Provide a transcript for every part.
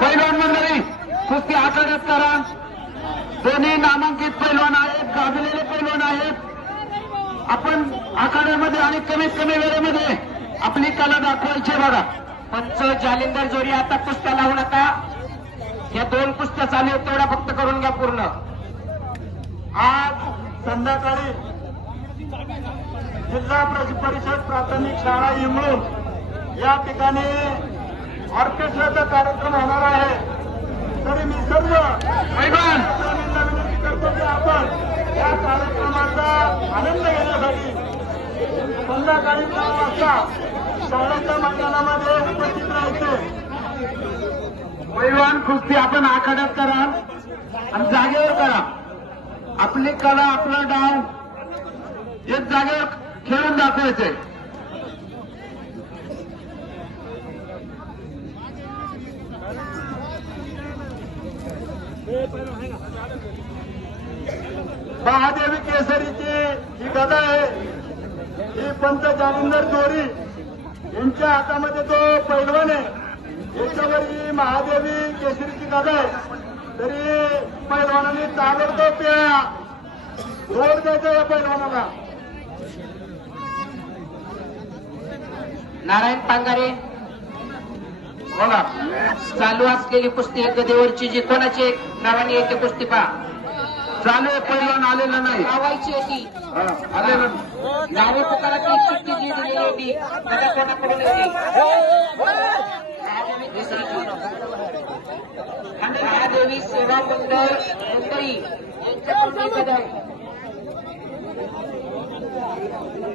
पैलवान मंडळी कुस्ती आखाड्यात करा. दोन्ही नामांकित पैलवान आहेत, गाजलेले पैलवान आहेत. आपण आखाड्यामध्ये आणि कमीत कमी वेळेमध्ये आपली कला दाखवायची बघा. पंच जालिंदर जोडी आता कुस्त्या लावू नका. या 2 कुस्त्या चालू आहेत तेवढ्या फक्त करून घ्या पूर्ण. आज संध्याकाळी जिल्हा परिषद प्राथमिक शाळा इमळून या ठिकाणी ऑर्केस्ट्राचा कार्यक्रम होणार आहे. तरी मी सर्व पैलवानांना विनंती करतो की आपण या कार्यक्रमाचा आनंद घेण्यासाठी संध्याकाळी 9 वाजता शाळेच्या मैदानामध्ये उपस्थित राहायचे. पैलवान कुस्ती आपण आखाड्यात करा आणि जागेवर करा. आपली कला, आपला डाव एक जागेवर खेळून दाखवायचे. महादेवी केसरीची ही गदा आहे. ही पंच जालिंदर जोरी यांच्या हातामध्ये तो पैलवान आहे. याच्यावर ही महादेवी केसरीची गदा आहे. तरी पैलवानांनी ताबडतोब जोर द्यायचा या पैलवानाला. नारायण पांगारे बोला. चालू असलेली कुस्ती गदेवरची जी कोणाची नावाने येते कुस्ती पहा. चालू आहे, पैलवान आलेला नाही. लावायची होती आलेलं नावे पुकाराची चिठ्ठी जी दिलेली होती त्याला कोणाकडून येते. आणि महादेवी सेवा मंडळ मुंबई यांच्याकडून ही गदा आहे.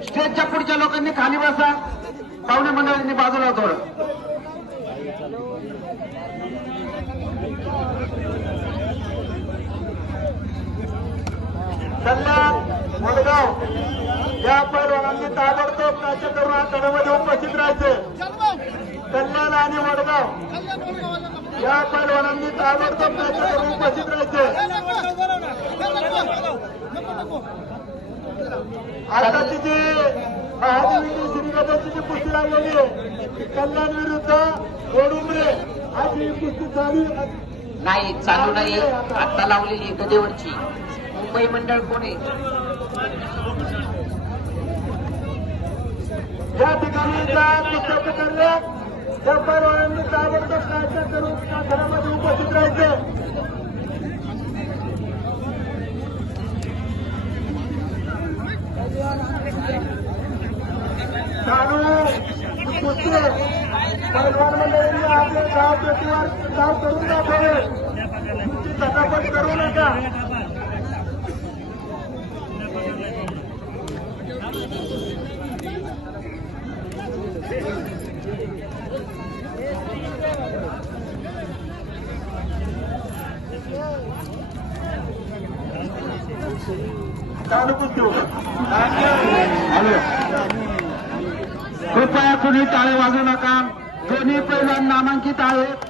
स्टेजच्या पुढच्या लोकांनी खाली बसा. पाहुणे मंडळींनी बाजूला थोडं. कल्याण वडगाव या पैलवानांनी ताबडतोब राज्य करून आखाड्यामध्ये उपस्थित राहायचे. कल्याण आणि वडगाव या पैलवानांनी ताबडतोब राज्य करून उपस्थित राहायचे. आताची जी महादेवीची श्रीगदाची जी कुस्ती लागलेली आहे कल्याण विरुद्ध गोडुंबरे आज ही कुस्ती चालू नाही, चालू नाही. आता लावलेली गदेवरची. मुंबई मंडळ कोण आहे? या ठिकाणी ज्या कुस्त्या पकडल्या त्या पैलवानांनी ताबडतोब राज्य करून आखाड्यामध्ये उपस्थित राहायचे. चालू कुस्ती पैलवान मंडळींनी आपले गाव पेटीवर गाव करून दाखवले. तुमची तटापट करू नका. चालू कुस्ती कृपया कुणी टाळे वाजवू नका. दोन्ही पैलवान नामांकित आहेत.